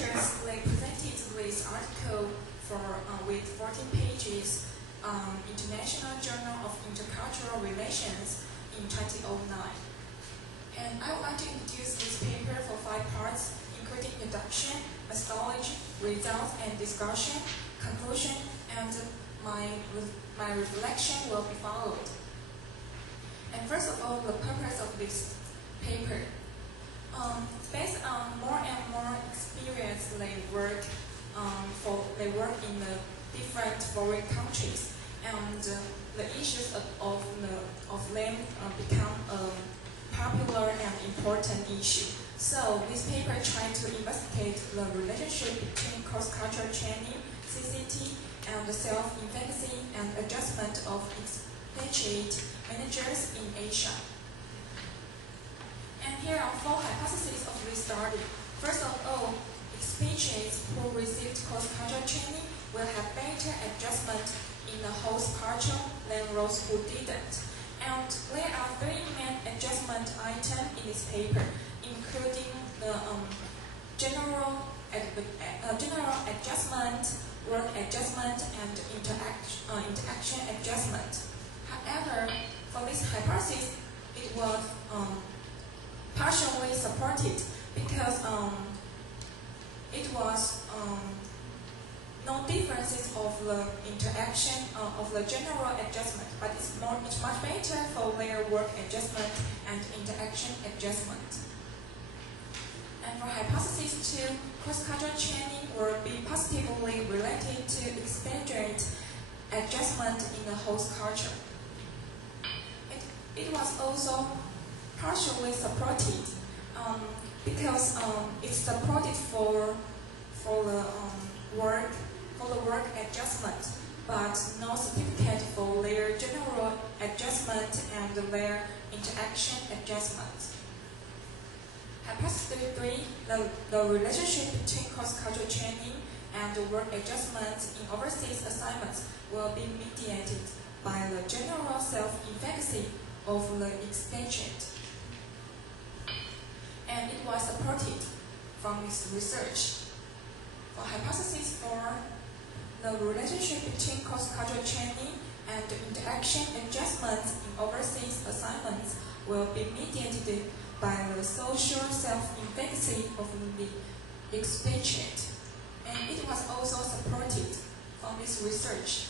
researchers they presented this article with 14 pages, International Journal of Intercultural Relations in 2009. And I would like to introduce this paper for 5 parts, including introduction, methodology, results and discussion, conclusion, and my reflection will be followed. And first of all, the purpose of this paper. Based on more and more experience they work in the different foreign countries, and the issues of them become a popular and important issue. So this paper tried to investigate the relationship between cross-cultural training, CCT, and the self-efficacy and adjustment of expatriate managers in Asia. And here are 4 hypotheses of this study. First of all, expatriates who received cross-cultural training will have better adjustment in the host culture than those who didn't. And there are 3 main adjustment items in this paper, including the general adjustment, work adjustment, and interaction adjustment. However, for this hypothesis, it was partially supported because it was no differences of the interaction of the general adjustment, but it's much better for their work adjustment and interaction adjustment. And for hypothesis 2, cross-cultural training will be positively related to expatriate adjustment in the host culture. It was also partially supported because it's supported for the work adjustment, but no certificate for their general adjustment and their interaction adjustment. Hypothesis 3, the relationship between cross-cultural training and work adjustment in overseas assignments will be mediated by the general self-efficacy of the expatriate. And it was supported from this research. For hypothesis 4, the relationship between cross-cultural training and interaction adjustment in overseas assignments will be mediated by the social self-efficacy of the expatriate. And it was also supported from this research.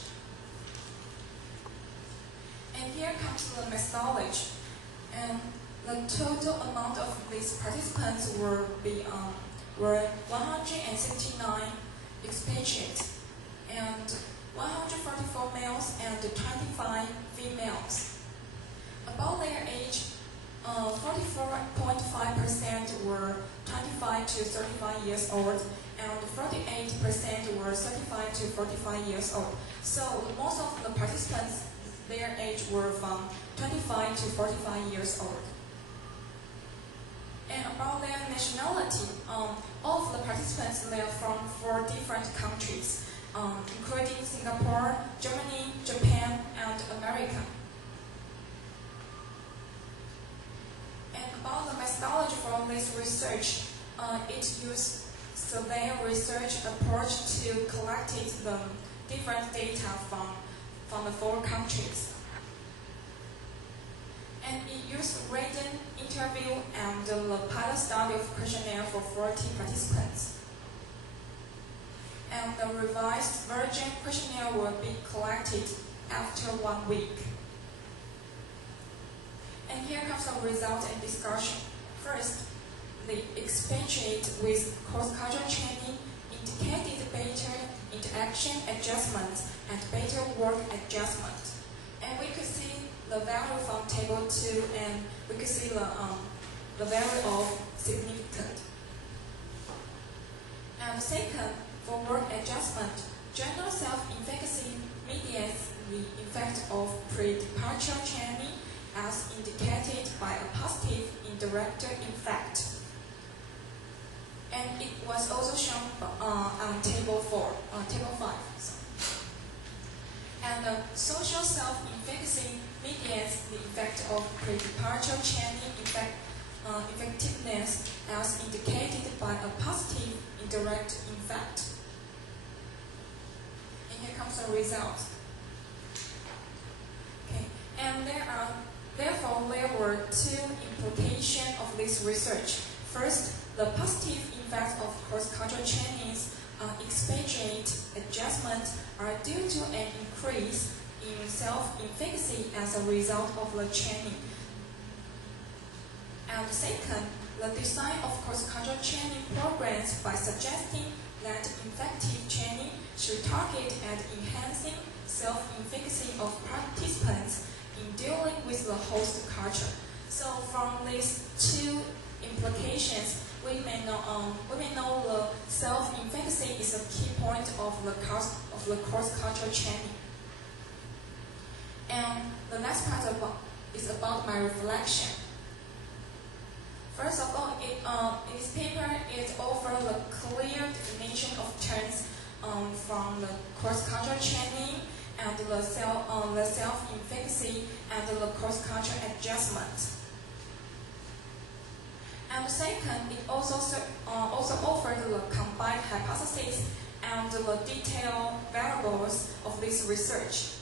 And here comes the methodology. And the total amount of these participants were 169 expatriates, and 144 males and 25 females. About their age, 44.5% were 25 to 35 years old, and 48% were 35 to 45 years old. So most of the participants, their age were from 25 to 45 years old. And about their nationality, all of the participants, they are from 4 different countries, including Singapore, Germany, Japan, and America. And about the methodology for this research, it used survey research approach to collect the different data from the 4 countries. And it used written interview and the pilot study of questionnaire for 40 participants. And the revised version questionnaire will be collected after 1 week. And here comes the result and discussion. First, the expatriate with cross-cultural training indicated better interaction adjustment and better work adjustment. And we could see the value from table 2, and we could see the value of significant. And second, for work adjustment, general self-efficacy mediates the effect of pre-departure training as indicated by a positive indirect effect. And it was also shown on table 5. And the social self-efficacy mediates the effect of pre-departure training effectiveness as indicated by a positive indirect direct effect. And here comes the result. Okay, and therefore there were two implications of this research. First, the positive effects of cross-cultural training's expatriate adjustment are due to an increase in self-efficacy as a result of the training. And second, the design of cross-cultural training programs by suggesting that effective training should target at enhancing self-efficacy of participants in dealing with the host culture. So from these two implications, we may know the self-efficacy is a key point of the cross-cultural training. And the next part is about my reflection. First of all, in this paper, it offers a clear definition of terms from the cross-cultural training and the self-efficacy and the cross-cultural adjustment. And second, it also offers the combined hypothesis and the detailed variables of this research.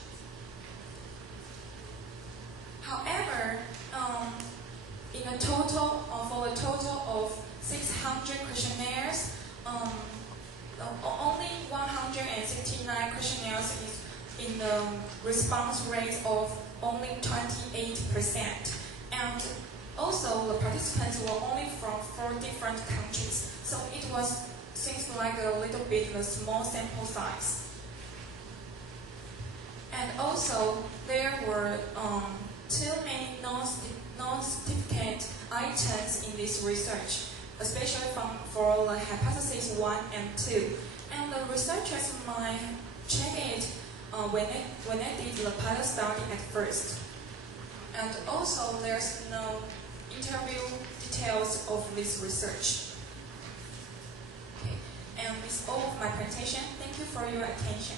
However, for a total of 600 questionnaires, only 169 questionnaires is in the response rate of only 28%. And also, the participants were only from 4 different countries. So it seems like a little bit a small sample size. And also, there were too many non-significant items in this research, especially for the hypothesis 1 and 2. And the researchers might check it when they did the pilot study at first. And also, there's no interview details of this research. Okay. And this is all of my presentation. Thank you for your attention.